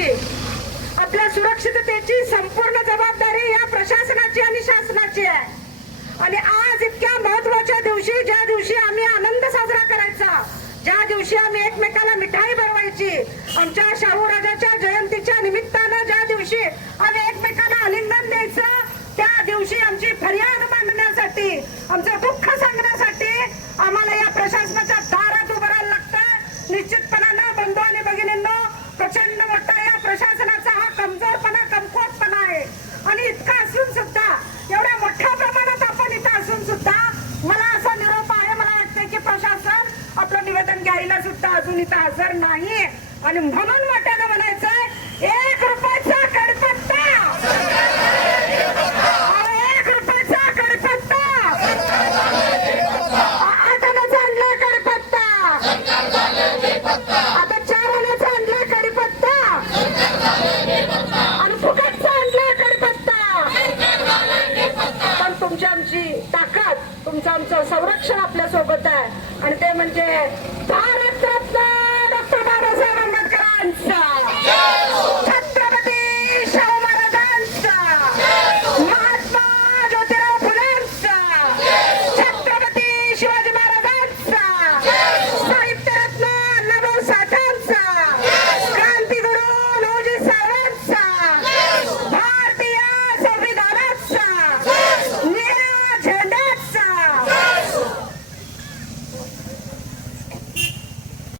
प्रशासनाची आपल्या सुरक्षिततेची संपूर्ण जबाबदारी या प्रशासनाची आणि शासनाची आहे. आणि आज इतक्या महत्त्वाच्या दिवशी ज्या दिवशी आम्ही आनंद साजरा करायचा ज्या दिवशी आम्ही एकमेकाला मिठाई बनवायची आमच्या शाहू राजाच्या जयंतीच्या निमित्तानं ज्या दिवशी आम्ही एकमेकाला आलिंगन द्यायचं त्या दिवशी आमची फर्याद मांडण्यासाठी आमचं दुःख सांगण्यासाठी निवेदन सुद्धा अजून इथं हजर नाही. आणि म्हणून वाट्यानं म्हणायचंय एक रुपयाचा कडपत्ता एक रुपयाचा कडपत्ता आठ आण्याचा कडपत्ता आता चार आण्याचा आणला कडपत्ता तुमची ताकद तुमचं आमचं संरक्षण आपल्यासोबत आहे. आणि ते म्हणजे भारत रत्न!